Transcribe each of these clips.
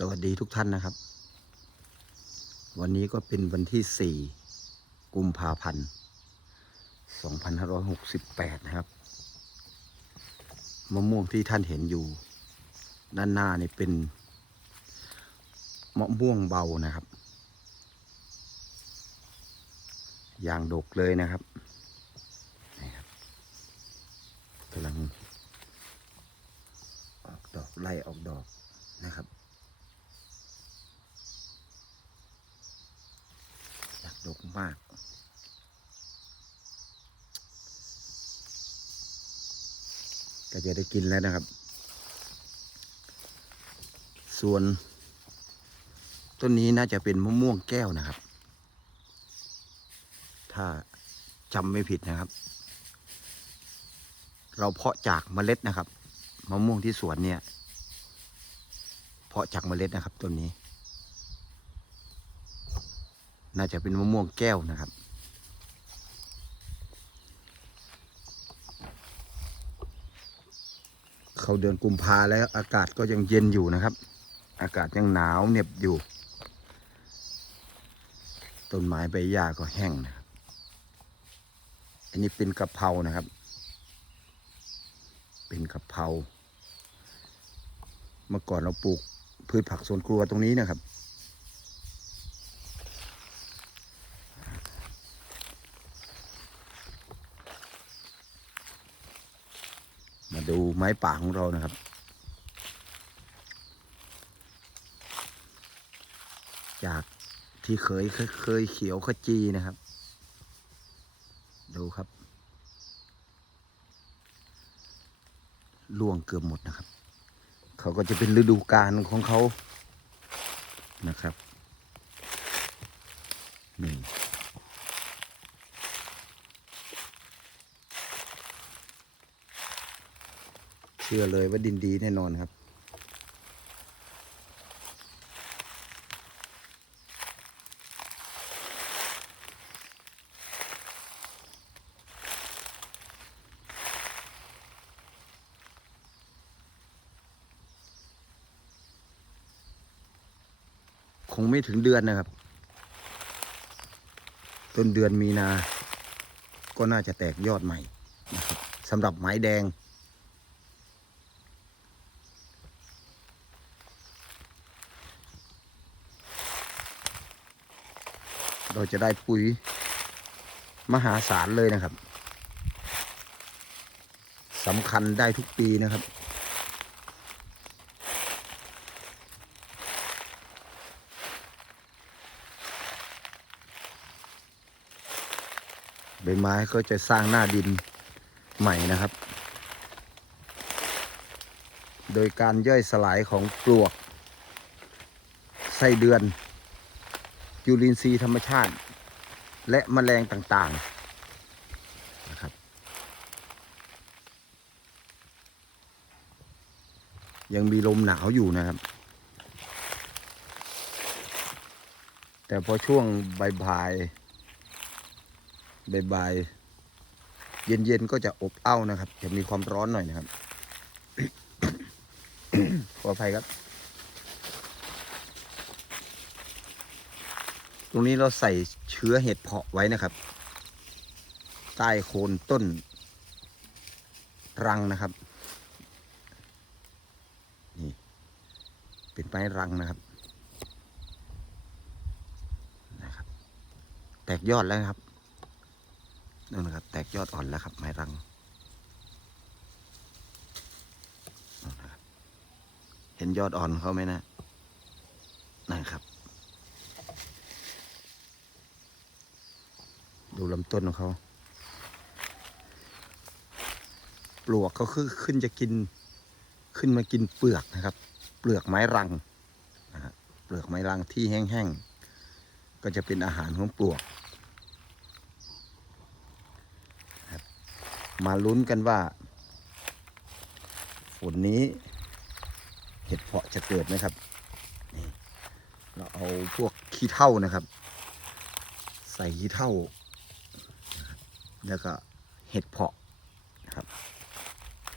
สวัสดีทุกท่านนะครับ วันนี้ก็เป็นวันที่ 4 กุมภาพันธ์ 2568 นะครับ มะม่วงที่ท่านเห็นอยู่ ด้านหน้านี่เป็นมะม่วงเบานะครับ อย่างดกเลยนะครับนี่ครับกำลังออกดอกไล่ออกดอกนะครับ อยากดกมาก ก็จะได้กินแล้วนะครับ ส่วน ต้นนี้น่าจะเป็นมะม่วงแก้วนะครับ ถ้าจำไม่ผิดนะครับ เราเพาะจากเมล็ดนะครับมะม่วงที่สวนเนี่ย เพาะจากเมล็ดนะครับต้นนี้ น่าจะเป็นมะม่วงแก้วนะครับ เข้าเดือนกุมภาแล้วอากาศก็ยังเย็นอยู่นะครับ อากาศยังหนาวเหน็บอยู่ ต้นไม้ใบหญ้าก็แห้งนะครับ อันนี้เป็นกะเพรานะครับ เป็นกะเพราเมื่อก่อนเราปลูกพืชผักสวนครัวตรงนี้นะครับ มาดูไม้ป่าของเรานะครับ จากที่เคยเคยเคยเขียวขจีนะครับ ดูครับล่วงเกือบหมดนะครับ เขาก็จะเป็นฤดูกาลของเขานะครับนี่ เชื่อเลยว่าดินดีแน่นอนครับ คงไม่ถึงเดือนนะครับ ต้นเดือนมีนา ก็น่าจะแตกยอดใหม่นะครับสำหรับไม้แดง เราจะได้ปุ๋ยมหาศาลเลยนะครับสำคัญได้ทุกปีนะครับ ใบไม้ก็จะสร้างหน้าดินใหม่นะครับ โดยการย่อยสลายของปลวกไส้เดือน จุลินทรีย์ธรรมชาติ และแมลงต่างๆนะครับ ยังมีลมหนาวอยู่นะครับ แต่พอช่วงบ่ายๆบ่ายๆเย็นๆก็จะอบอ้าวนะครับ จะมีความร้อนหน่อยนะครับขออภัยครับ รงนี้เราใส่เชื้อเห็ดเพาะไว้นะครับ ใต้โคนต้น รังนะครับ นี่ เป็นไม้รังนะครับนะครับ แตกยอดแล้วครับนั่นนะครับ แตกยอดอ่อนแล้วครับ ไม้รังเห็นยอดอ่อนเขาไหมนะนั่นครับ ดู ลำต้นของเขาปลวกเขาคือขึ้นจะกินขึ้นมากินเปลือกนะครับ เปลือกไม้รังนะฮะเปลือกไม้รังที่แห้งๆก็จะเป็นอาหารของปลวกมาลุ้นกันว่าฝนนี้เห็ดเพาะจะเกิดไหมครับเราเอาพวกขี้เท่านะครับ ใส่ขี้เท่า แล้วก็เห็ดเพาะนะครับ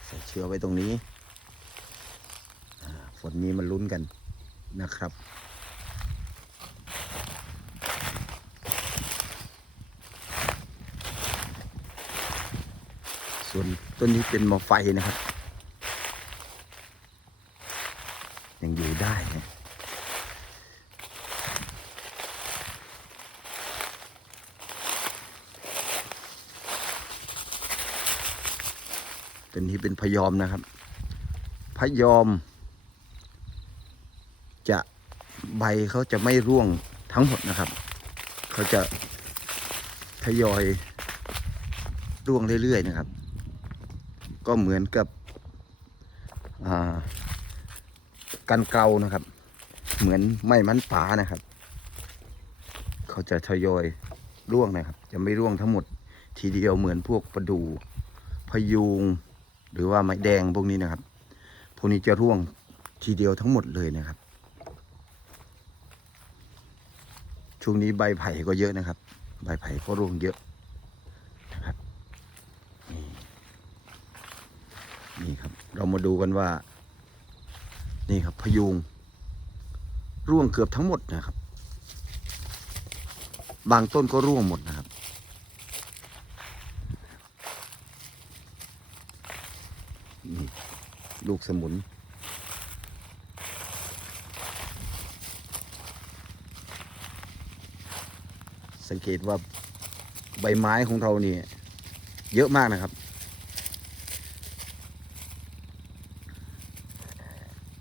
ใส่เชื้อไว้ตรงนี้ฝนนี้มันลุ้นกันนะครับส่วนต้นนี้เป็นมอไฟนะครับ ยังอยู่ได้นะต้นนี้เป็น พยอมนะครับ พยอม จะใบเขาจะไม่ร่วงทั้งหมดนะครับ เขาจะทยอยร่วงเรื่อยๆนะครับ ก็เหมือนกับอ่ากันเกานะครับ เหมือนไม้มันป่านะครับ เขาจะทยอยร่วงนะครับ จะไม่ร่วงทั้งหมดทีเดียวเหมือนพวกประดูพยุง หรือว่าไม้แดงพวกนี้นะครับ พวกนี้จะร่วงทีเดียวทั้งหมดเลยนะครับ ช่วงนี้ใบไผ่ก็เยอะนะครับ ใบไผ่ก็ร่วงเยอะนะครับ นี่นี่ครับ เรามาดูกันว่า นี่ครับพยุง ร่วงเกือบทั้งหมดนะครับ บางต้นก็ร่วงหมดนะครับ นี่ ลูกสมุน สังเกตว่าใบไม้ของเราเนี่ยเยอะมากนะครับ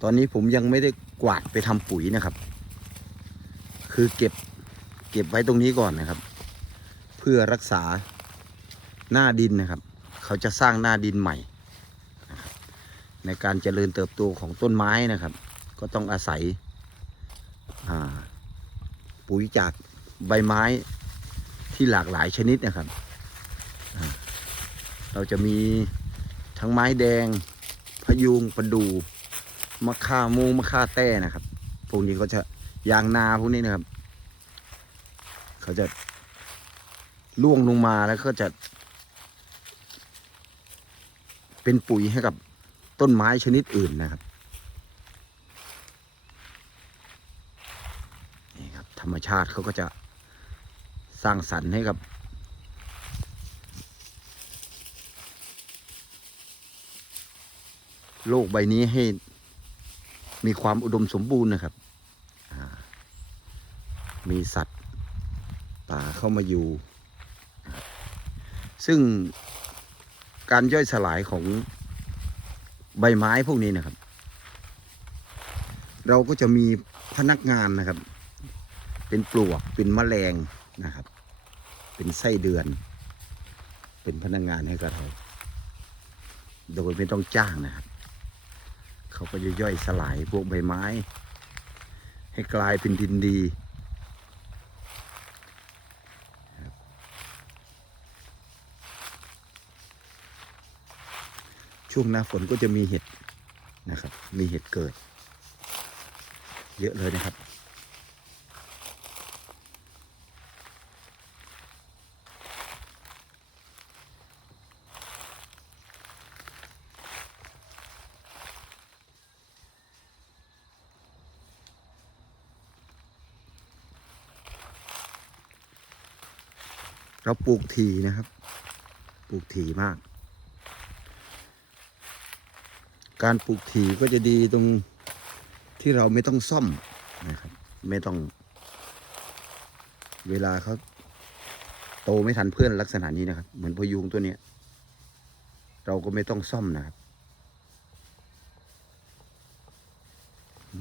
ตอนนี้ผมยังไม่ได้กวาดไปทำปุ๋ยนะครับ คือเก็บเก็บไว้ตรงนี้ก่อนนะครับ เพื่อรักษาหน้าดินนะครับ เขาจะสร้างหน้าดินใหม่ ในการเจริญเติบโตของต้นไม้นะครับ ก็ต้องอาศัยปุ๋ยจากใบไม้ที่หลากหลายชนิดนะครับ เราจะมีทั้งไม้แดงพะยุงประดูมะข่ามูมะข่าแต้นะครับ พวกนี้ก็จะยางนาพวกนี้นะครับ เขาจะล่วงลงมาแล้วก็จะ เป็นปุ๋ยให้กับ ต้นไม้ชนิดอื่นนะครับนี่ครับ ธรรมชาติเขาก็จะสร้างสรรค์ให้กับ โลกใบนี้ให้มีความอุดมสมบูรณ์นะครับ มีสัตว์ป่าเข้ามาอยู่ ซึ่งการย่อยสลายของ ใบไม้พวกนี้นะครับ เราก็จะมีพนักงานนะครับ เป็นปลวกเป็นแมลงนะครับ เป็นไส้เดือน เป็นพนักงานให้กับเรา โดยไม่ต้องจ้างนะครับ เขาก็จะย่อยสลายพวกใบไม้ ให้กลายเป็นดินดีครับ ช่วงหน้าฝนก็จะมีเห็ดนะครับ มีเห็ดเกิด เยอะเลยนะครับ เราปลูกถี่นะครับ ปลูกถี่มาก การปลูกถี่ก็จะดีตรงที่เราไม่ต้องซ่อมนะครับ ไม่ต้อง เวลาเขาโตไม่ทันเพื่อนลักษณะนี้นะครับ เหมือนพยุงตัวเนี้ย เราก็ไม่ต้องซ่อมนะครับ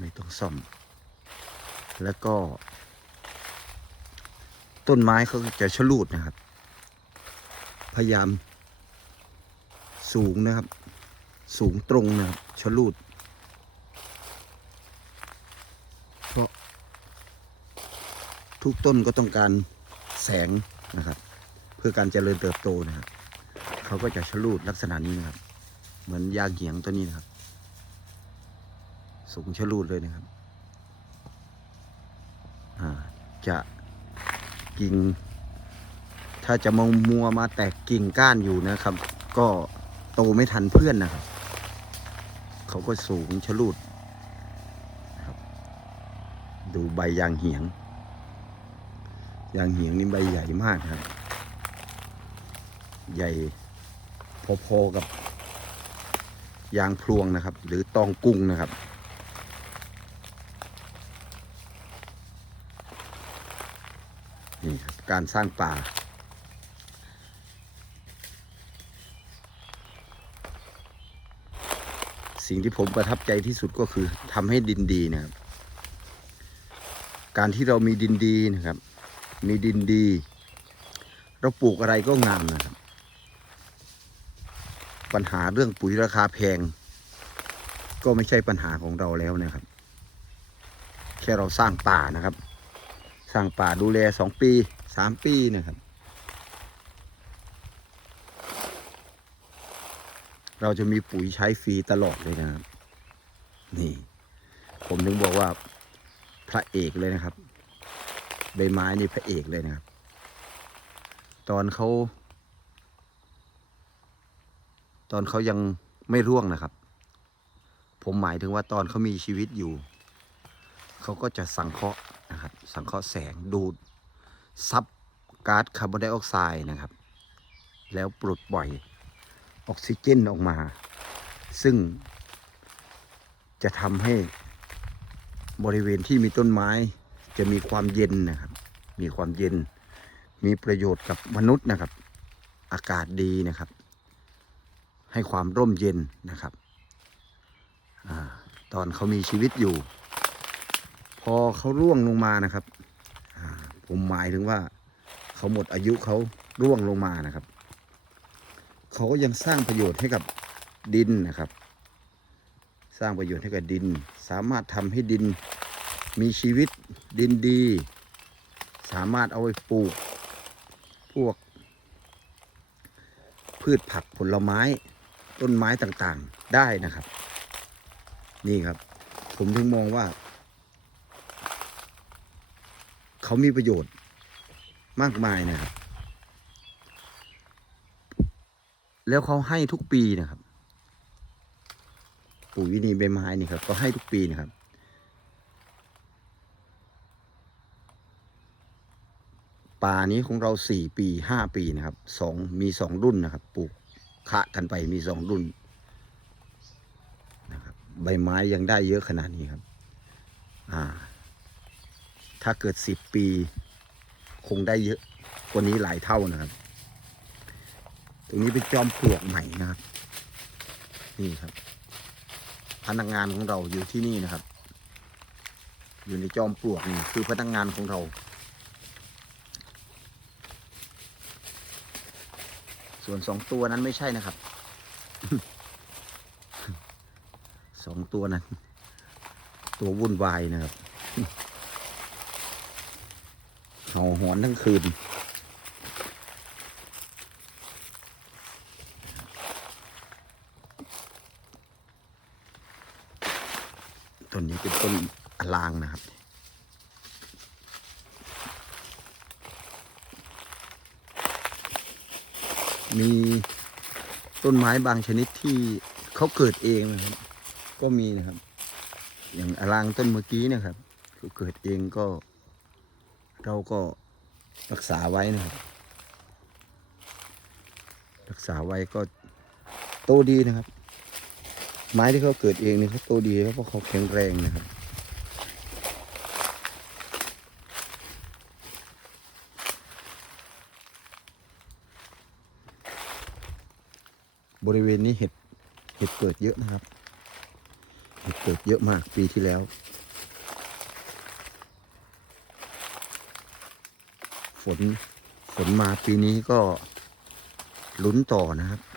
ไม่ต้องซ่อม แล้วก็ ต้นไม้เขาจะชะลูดนะครับ พยายามสูงนะครับ สูงตรงนะครับชะลูดเพราะทุกต้นก็ต้องการแสงนะครับ เพื่อการเจริญเติบโตนะครับเขาก็จะชะลูดลักษณะนี้นะครับ เหมือนยาเหียงตัวนี้นะครับ สูงชะลูดเลยนะครับจะกิ่ง ถ้าจะมามัวมาแตกกิ่งก้านอยู่นะครับ ก็โตไม่ทันเพื่อนนะครับ เขาก็สูงชะลูดนะครับ ดูใบยางเหียง ยางเหียงนี่ใบใหญ่มากครับ ใหญ่พอๆกับ ยางพลวงนะครับ หรือตองกุ้งนะครับนี่ครับการสร้างป่า สิ่งที่ผมประทับใจที่สุดก็คือทำให้ดินดีนะครับ การที่เรามีดินดีนะครับ มีดินดี เราปลูกอะไรก็งามนะครับ ปัญหาเรื่องปุ๋ยราคาแพง ก็ไม่ใช่ปัญหาของเราแล้วนะครับ แค่เราสร้างป่านะครับ สร้างป่าดูแลสองปีสามปีนะครับ เราจะมีปุ๋ยใช้ฟรีตลอดเลยนะครับ นี่ ผมถึงบอกว่าพระเอกเลยนะครับ ใบไม้นี่พระเอกเลยนะครับ ตอนเขา ตอนเขายังไม่ร่วงนะครับ ผมหมายถึงว่าตอนเขามีชีวิตอยู่ เขาก็จะสังเคราะห์นะครับ สังเคราะห์แสงดูดซับก๊าซคาร์บอนไดออกไซด์นะครับ แล้วปลดปล่อย ออกซิเจนออกมา ซึ่ง จะทำให้บริเวณที่มีต้นไม้จะมีความเย็นนะครับ มีความเย็น มีประโยชน์กับมนุษย์นะครับ อากาศดีนะครับ ให้ความร่มเย็นนะครับอตอนเขามีชีวิตอยู่ พอเขาร่วงลงมานะครับ ผมหมายถึงว่าเขาหมดอายุเขาร่วงลงมานะครับ เขาก็ยังสร้างประโยชน์ให้กับดินนะครับ สร้างประโยชน์ให้กับดิน สามารถทำให้ดินมีชีวิตดินดี สามารถเอาไปปลูก พวก พืชผักผลไม้ต้นไม้ต่างๆได้นะครับ นี่ครับ ผมถึงมองว่า เขามีประโยชน์มากมายนะครับ แล้วเขาให้ทุกปีนะครับปุ๋ยนี่ใบไม้นี่ครับ ก็ให้ทุกปีนะครับ ป่านี้ของเราสี่ปีห้าปีนะครับสองมีสองรุ่นนะครับปลูกคะกันไปมีสองรุ่นนะครับใบไม้ยังได้เยอะขนาดนี้ครับ อ่า ถ้าเกิดสิบปี คงได้เยอะกว่านี้หลายเท่านะครับ ตรงนี้เป็นจอมปลวกใหม่นะครับนี่ครับ พนักงานของเราอยู่ที่นี่นะครับ อยู่ในจอมปลวกนี่คือพนักงานของเรา ส่วนสองตัวนั้นไม่ใช่นะครับสองตัวนั้น ตัววุ่นวายนะครับเห่าหอนทั้งคืน ต้นนี้เป็นต้นอลางนะครับ มีต้นไม้บางชนิดที่เขาเกิดเองนะครับ ก็มีนะครับ อย่างอลางต้นเมื่อกี้นะครับเขาเกิดเองก็ เราก็รักษาไว้นะครับ รักษาไว้ก็โตดีนะครับ ไม้ที่เขาเกิดเองนี่เขาโตดีเพราะเขาแข็งแรงนะครับบริเวณนี้เห็ดเห็ดเกิดเยอะนะครับ เห็ดเกิดเยอะมากปีที่แล้ว ฝนฝนมาปีนี้ก็ลุ้นต่อนะครับ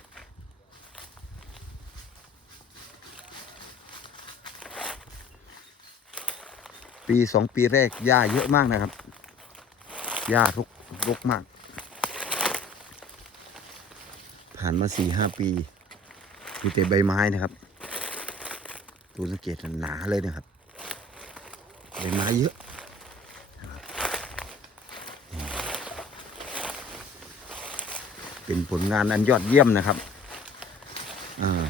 ปีสองปีแรกหญ้าเยอะมากนะครับหญ้ารกรกมาก ผ่านมาสี่ห้าปีมีแต่ใบไม้นะครับดูสังเกตหนาเลยนะครับใบไม้เยอะเป็นผลงานอันยอดเยี่ยมนะครับ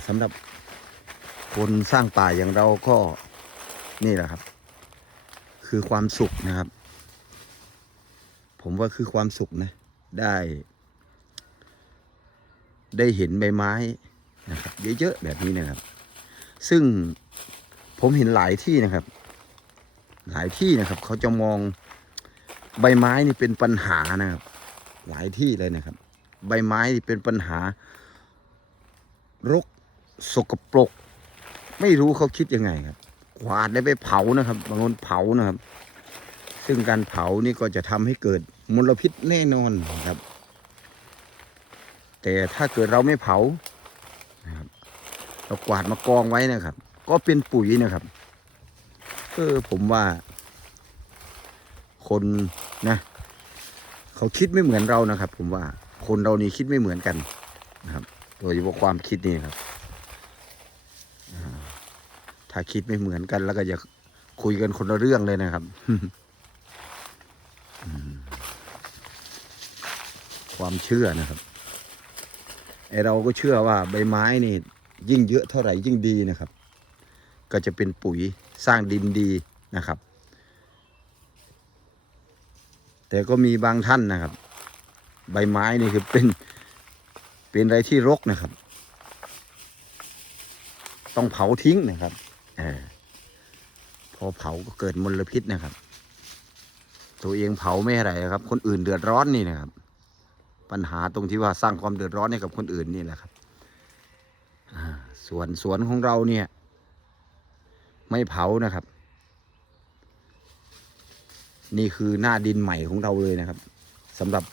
สำหรับคนสร้างป่าอย่างเราก็นี่แหละครับ คือความสุขนะครับ ผมว่าคือความสุขนะ ได้ ได้เห็นใบไม้นะครับเยอะๆแบบนี้นะครับ ซึ่งผมเห็นหลายที่นะครับ หลายที่นะครับ เขาจะมองใบไม้นี่เป็นปัญหานะครับ หลายที่เลยนะครับ ใบไม้นี่เป็นปัญหารกสกปรก ไม่รู้เขาคิดยังไงครับ กวาดได้ไปเผานะครับ บางคนเผานะครับ ซึ่งการเผานี่ก็จะทำให้เกิดมลพิษแน่นอนครับ แต่ถ้าเกิดเราไม่เผานะครับเรากวาดมากองไว้นะครับ ก็เป็นปุ๋ยนะครับเออผมว่า คนนะเขาคิดไม่เหมือนเรานะครับ ผมว่าคนเรานี่คิดไม่เหมือนกันนะครับโดยเฉพาะความคิดนี่ครับ ถ้าคิดไม่เหมือนกันแล้วก็จะคุยกันคนละเรื่องเลยนะครับ ความเชื่อนะครับไอเราก็เชื่อว่าใบไม้นี่ ยิ่งเยอะเท่าไหร่ยิ่งดีนะครับ ก็จะเป็นปุ๋ยสร้างดินดีนะครับ แต่ก็มีบางท่านนะครับ ใบไม้นี่คือเป็นเป็นอะไรที่รกนะครับ ต้องเผาทิ้งนะครับ อพอเผาก็เกิดมลพิษนะครับ ตัวเองเผาไม่อะไรครับ คนอื่นเดือดร้อนนี่นะครับ ปัญหาตรงที่ว่าสร้างความเดือดร้อนให้กับคนอื่นนี่แหละครับส่วนสวนของเราเนี่ย ไม่เผานะครับ นี่คือหน้าดินใหม่ของเราเลยนะครับสำหรับ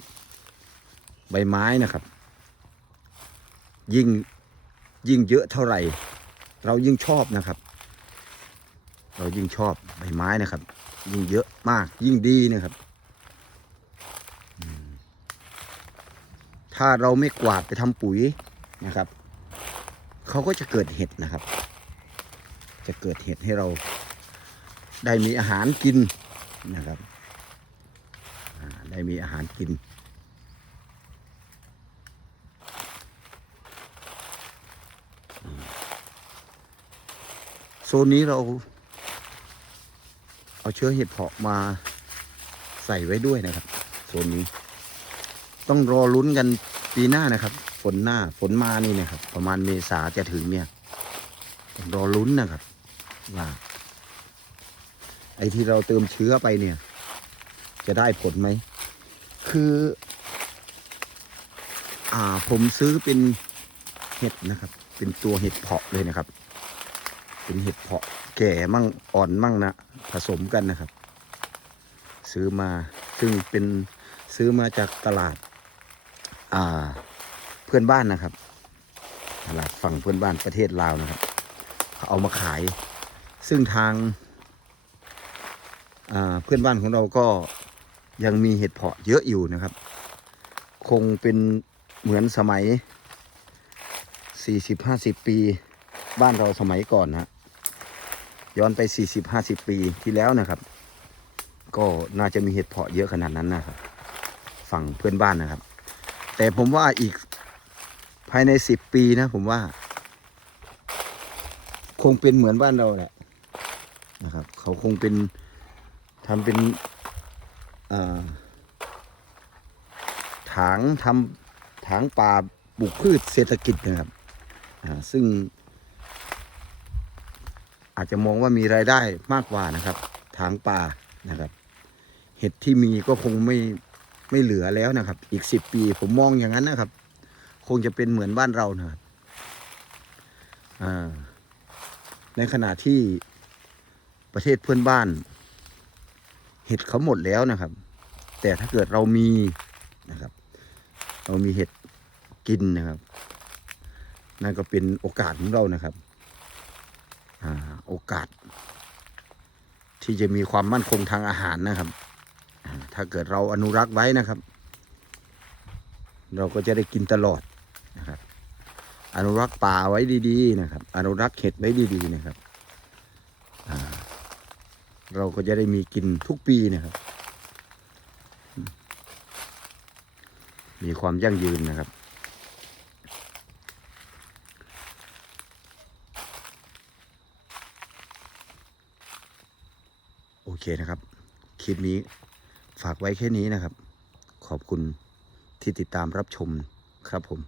ใบไม้นะครับ ยิ่งยิ่งเยอะเท่าไหร่ เรายิ่งชอบนะครับ เรายิ่งชอบใบไม้นะครับ ยิ่งเยอะมากยิ่งดีนะครับ ถ้าเราไม่กวาดไปทำปุ๋ยนะครับเขาก็จะเกิดเห็ดนะครับ จะเกิดเห็ดให้เราได้มีอาหารกินนะครับได้มีอาหารกิน โซนนี้เรา เอาเชื้อเห็ดเพาะมาใส่ไว้ด้วยนะครับโซนนี้ ต้องรอลุ้นกันปีหน้านะครับ ฝนหน้าฝนมานี่นะครับ ประมาณเมษาจะถึงเนี่ยต้องรอลุ้นนะครับว่าไอ้ที่เราเติมเชื้อไปเนี่ย จะได้ผลไหม คือ อ่าผมซื้อเป็นเห็ดนะครับ เป็นตัวเห็ดเพาะเลยนะครับ เป็นเห็ดเพาะ แก่มั่งอ่อนมั่งนะผสมกันนะครับ ซื้อมาซึ่งเป็นซื้อมาจากตลาด อ่า เพื่อนบ้านนะครับ ตลาดฝั่งเพื่อนบ้านประเทศลาวนะครับเขาเอามาขาย ซึ่งทางเพื่อนบ้านของเราก็ยังมีเห็ดเพาะเยอะอยู่นะครับ คงเป็นเหมือนสมัย 40-50 ปี บ้านเราสมัยก่อนนะ ย้อนไป 40-50 ปีที่แล้วนะครับ ก็น่าจะมีเห็ดเพาะเยอะขนาดนั้นนะครับ ฝั่งเพื่อนบ้านนะครับ แต่ผมว่าอีกภายใน 10 ปีนะ ผมว่า คงเป็นเหมือนบ้านเราแหละนะครับ เขาคงเป็นทำเป็นถางทำถางป่าปลูกพืชเศรษฐกิจนะครับซึ่ง อาจจะมองว่ามีรายได้มากกว่านะครับ ถางป่านะครับ เห็ดที่มีก็คงไม่ไม่เหลือแล้วนะครับ อีกสิบปีผมมองอย่างนั้นนะครับ คงจะเป็นเหมือนบ้านเรานะครับในขณะที่ประเทศเพื่อนบ้าน เห็ดเขาหมดแล้วนะครับ แต่ถ้าเกิดเรามีนะครับ เรามีเห็ดกินนะครับ นั่นก็เป็นโอกาสของเรานะครับ โอกาส ที่จะมีความมั่นคงทางอาหารนะครับ ถ้าเกิดเราอนุรักษ์ไว้นะครับ เราก็จะได้กินตลอดนะครับ อนุรักษ์ป่าไว้ดี ๆ นะครับ อนุรักษ์เห็ดไว้ดีๆนะครับ เราก็จะได้มีกินทุกปีนะครับ มีความยั่งยืนนะครับ โอ้ เค นะครับ คลิปนี้ฝากไว้แค่นี้นะครับ ขอบคุณที่ติดตามรับชมครับผม